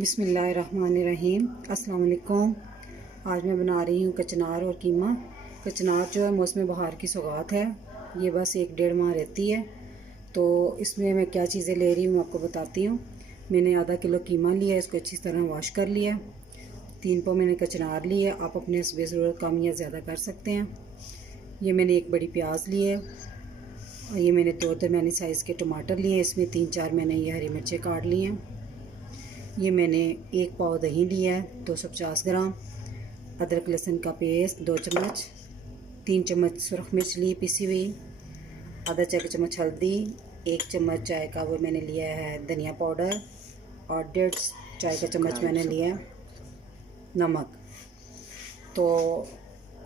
बिस्मिल्लाहिर्रहमानिर्रहीम। अस्सलाम वालेकुम। आज मैं बना रही हूँ कचनार और कीमा। कचनार जो है मौसम बहार की सौगात है। ये बस 1-1.5 माह रहती है। तो इसमें मैं क्या चीज़ें ले रही हूँ आपको बताती हूँ। मैंने आधा किलो कीमा लिया, इसको अच्छी तरह वॉश कर लिया। 3 पाव मैंने कचनार लिए, आप अपने ज़रूरत कम या ज़्यादा कर सकते हैं। ये मैंने 1 बड़ी प्याज ली है और ये मैंने 2 दरमियानी साइज़ के टमाटर लिए। इसमें 3-4 मैंने ये हरी मिर्चें काट ली हैं। ये मैंने 1 पाव दही लिया है 250 ग्राम। अदरक लहसुन का पेस्ट 2 चम्मच। 3 चम्मच सुरख मिर्च ली पिसी हुई। आधा चाय का चम्मच हल्दी। 1 चम्मच चाय का वो मैंने लिया है धनिया पाउडर और 1.5 चाय का चम्मच मैंने लिया नमक। तो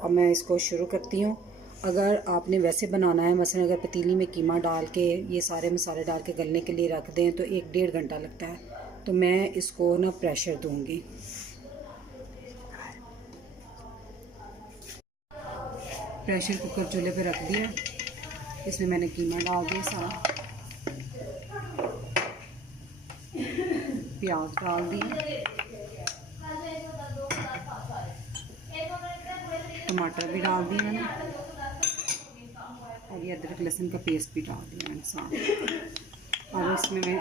अब मैं इसको शुरू करती हूँ। अगर आपने वैसे बनाना है, मसलन अगर पतीली में कीमा डाल के ये सारे मसाले डाल के गलने के लिए रख दें तो 1-1.5 घंटा लगता है। तो मैं इसको ना प्रेशर दूंगी। प्रेशर कुकर चूल्हे पे रख दिया। इसमें मैंने कीमा डाल दिया सारा, प्याज डाल दिया, टमाटर भी डाल दिया मैंने और ये अदरक लहसुन का पेस्ट भी डाल दिया मैंने साथ। और इसमें मैं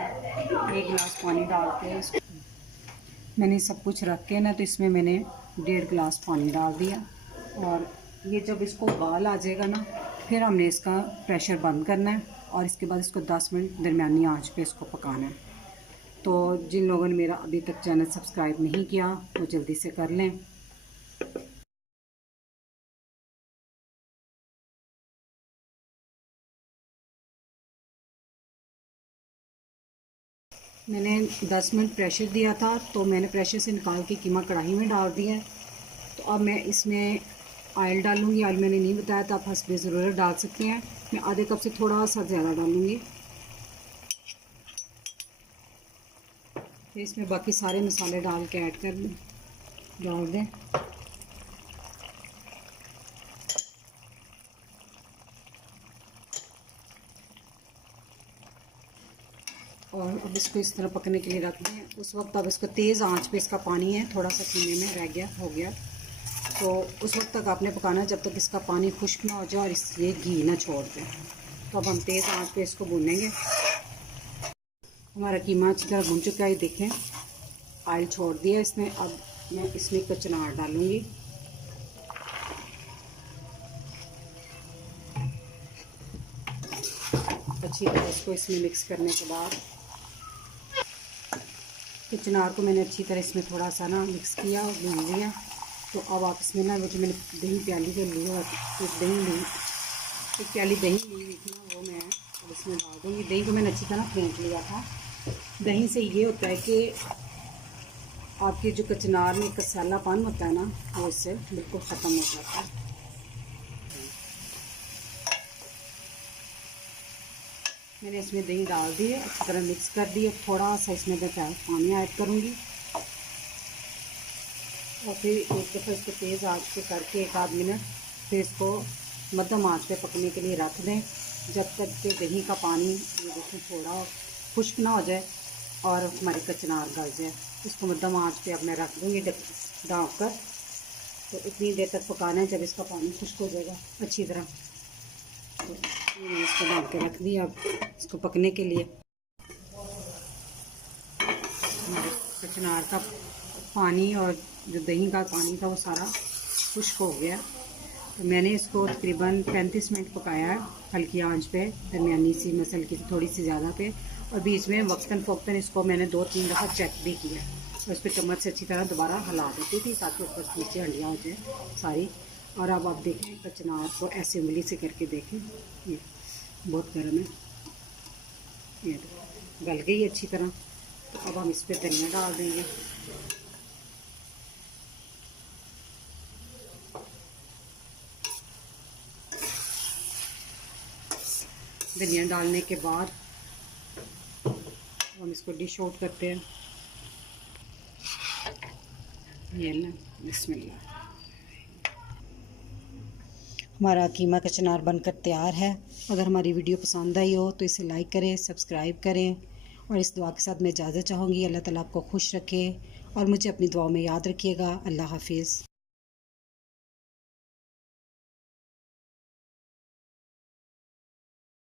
1 गिलास पानी डाल के मैंने सब कुछ रख के ना, तो इसमें मैंने 1.5 गिलास पानी डाल दिया। और ये जब इसको उबाल आ जाएगा ना, फिर हमने इसका प्रेशर बंद करना है और इसके बाद इसको 10 मिनट दरमियानी आंच पे इसको पकाना है। तो जिन लोगों ने मेरा अभी तक चैनल सब्सक्राइब नहीं किया वो जल्दी से कर लें। मैंने 10 मिनट प्रेशर दिया था, तो मैंने प्रेशर से निकाल के कीमा कढ़ाई में डाल दिया है। तो अब मैं इसमें ऑयल डालूँगी। ऑयल मैंने नहीं बताया था, आप हस्बे ज़रूरत डाल सकते हैं। मैं आधे कप से थोड़ा सा ज़्यादा डालूँगी। फिर इसमें बाकी सारे मसाले डाल के डाल दें। और अब इसको इस तरह पकने के लिए रख दें। उस वक्त अब इसको तेज़ आंच पे इसका पानी है थोड़ा सा कीमे में रह गया हो गया, तो उस वक्त तक आपने पकाना है जब तक इसका पानी खुश्क ना हो जाए और इसलिए घी ना छोड़ दें। तो अब हम तेज़ आंच पे इसको भूनेंगे। हमारा कीमा अच्छी तरह भून चुका है, देखें ऑयल छोड़ दिया इसने। अब मैं इसमें कचनार डालूँगी। अच्छी तरह इसको इसमें मिक्स करने के बाद कचनार को मैंने अच्छी तरह इसमें थोड़ा सा ना मिक्स किया और भून लिया। तो अब आप इसमें ना वो जो मैंने दही प्याली के ली है, एक प्याली दही ली हुई थी ना, वो मैं अब इसमें डाल दूँगी। दही को मैंने अच्छी तरह फेंट लिया था। दही से ये होता है कि आपके जो कचनार में कसालापन होता है ना, वो इससे बिल्कुल ख़त्म हो जाता है। मैंने इसमें दही डाल दी है, अच्छी तरह मिक्स कर दी है। थोड़ा सा इसमें मैं पानी ऐड करूँगी और फिर एक दफ़ा इसको तेज़ आंच पे करके 1-आध मिनट फिर इसको मध्यम आंच पे पकने के लिए रख दें, जब तक कि दही का पानी ये देखें थोड़ा खुश्क ना हो जाए और हमारी कचनार गल जाए। इसको मध्यम आंच पे अब मैं रख दूँगी ढक कर। तो इतनी देर तक पकाना है जब इसका पानी खुश्क हो जाएगा अच्छी तरह। तो मैंने इसको ढक के रख दिया अब इसको पकने के लिए। कचनार का पानी और जो दही का पानी था वो सारा खुश्क हो गया। तो मैंने इसको तकरीबन 35 मिनट पकाया है हल्की आंच पे, दरमियानी सी मसल की थोड़ी सी ज़्यादा पे। और बीच में वक्तन फ़ौक्तन इसको मैंने 2-3 दफ़ा चेक भी किया और इस पर चम्मच से अच्छी तरह दोबारा हिला देती थी ताकि ऊपर नीचे हंडियाँ हो जाए सारी। और अब आप देखें कचनार को ऐसे उंगली से करके देखें, ये बहुत गर्म है, ये गल गई अच्छी तरह। तो अब हम इस पर धनिया डाल देंगे। धनिया डालने के बाद हम इसको डिश आउट करते हैं। ये ना बिस्मिल्लाह। हमारा कीमा कचनार बनकर तैयार है। अगर हमारी वीडियो पसंद आई हो तो इसे लाइक करें, सब्सक्राइब करें और इस दुआ के साथ मैं इजाज़त चाहूँगी। अल्लाह ताला आपको खुश रखे और मुझे अपनी दुआ में याद रखिएगा। अल्लाह हाफिज़।